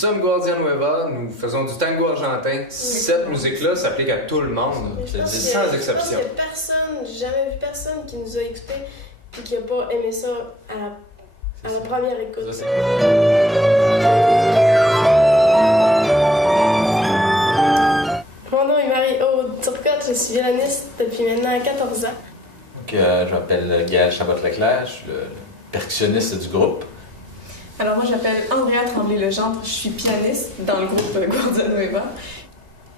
sommes Guardia Nueva, nous faisons du tango argentin. Cette musique-là s'applique à tout le monde, sans exception. Je pense que personne, j'ai jamais vu personne qui nous a écoutés et qui n'a pas aimé ça à la première écoute. Mon nom est Marie-Aude Turcotte, je suis violoniste depuis maintenant 14 ans. Donc, je m'appelle Gaël Chabot-Leclerc, je suis le percussionniste du groupe. Alors moi, j'appelle Andrea Tremblay-Legendre, je suis pianiste dans le groupe Guardia Nueva.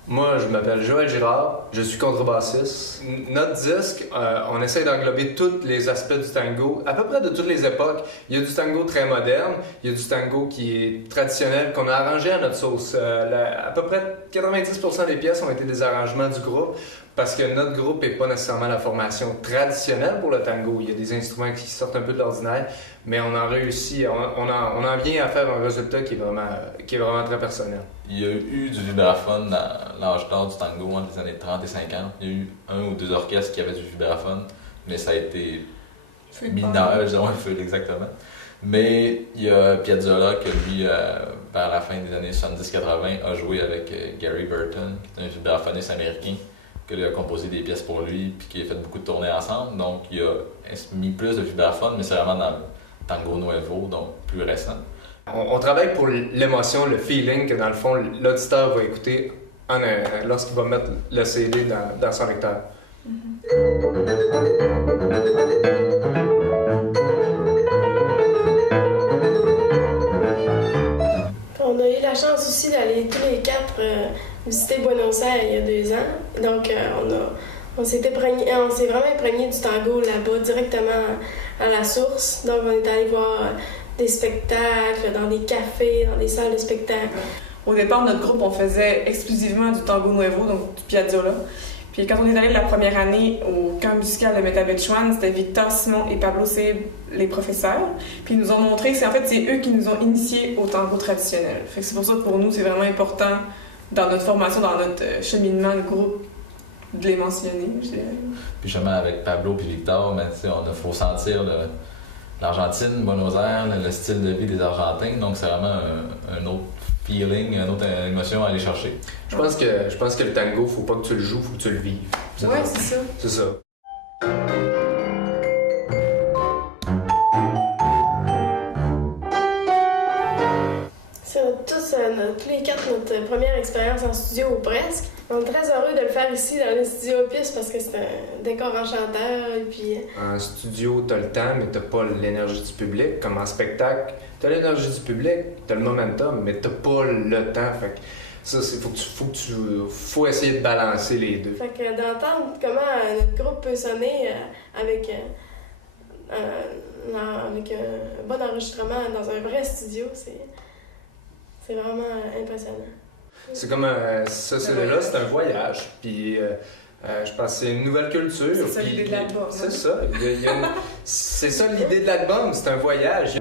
Moi, je m'appelle Joël Girard, je suis contrebassiste. Notre disque, on essaie d'englober tous les aspects du tango, à peu près de toutes les époques. Il y a du tango très moderne, il y a du tango qui est traditionnel, qu'on a arrangé à notre sauce. À peu près 90% des pièces ont été des arrangements du groupe, parce que notre groupe n'est pas nécessairement la formation traditionnelle pour le tango. Il y a des instruments qui sortent un peu de l'ordinaire, mais on a réussi, on en vient à faire un résultat qui est vraiment très personnel. Il y a eu du vibraphone dans l'âge d'or du tango entre les années 30 et 50. Il y a eu 1 ou 2 orchestres qui avaient du vibraphone, mais ça a été mineur, exactement. Mais il y a Piazzolla qui, lui, vers la fin des années 70-80, a joué avec Gary Burton, qui est un vibraphoniste américain, qui a composé des pièces pour lui, puis qui a fait beaucoup de tournées ensemble. Donc, il a mis plus de vibraphone, mais c'est vraiment dans le tango nuevo, donc plus récent. On travaille pour l'émotion, le feeling que dans le fond, l'auditeur va écouter lorsqu'il va mettre le CD dans son lecteur. On a eu la chance aussi d'aller tous les 4 visiter Buenos Aires il y a 2 ans. Donc, on s'est vraiment imprégné du tango là-bas, directement à la source. Donc, on est allé voir des spectacles dans des cafés, dans des salles de spectacle. Au départ, notre groupe, on faisait exclusivement du tango nuevo, donc du Piazzolla. Puis quand on est allé la première année au camp musical de Metabechuan, c'était Victor, Simon et Pablo, c'est les professeurs. Puis ils nous ont montré que c'est eux qui nous ont initiés au tango traditionnel. Fait que c'est pour ça que pour nous, c'est vraiment important dans notre formation, dans notre cheminement de groupe, de les mentionner, je dirais. Puis justement, avec Pablo et Victor, il faut sentir l'Argentine, Buenos Aires, le style de vie des Argentins. Donc c'est vraiment un autre feeling, une autre émotion à aller chercher. Je pense que le tango, faut pas que tu le joues, faut que tu le vives. Ouais, c'est ça. C'est ça. C'est tous les 4 notre première expérience en studio ou presque. On est très heureux de le faire ici dans les studios Opus parce que c'est un décor enchanteur. Et puis... En studio, t'as le temps, mais t'as pas l'énergie du public. Comme en spectacle, t'as l'énergie du public, t'as le momentum, mais t'as pas le temps. Fait que ça, faut essayer de balancer les deux. Fait que d'entendre comment notre groupe peut sonner avec un bon enregistrement dans un vrai studio, c'est vraiment impressionnant. C'est comme c'est un voyage. Puis je pense que c'est une nouvelle culture. C'est ça l'idée de l'album. C'est ça. C'est ça l'idée de l'album, c'est un voyage.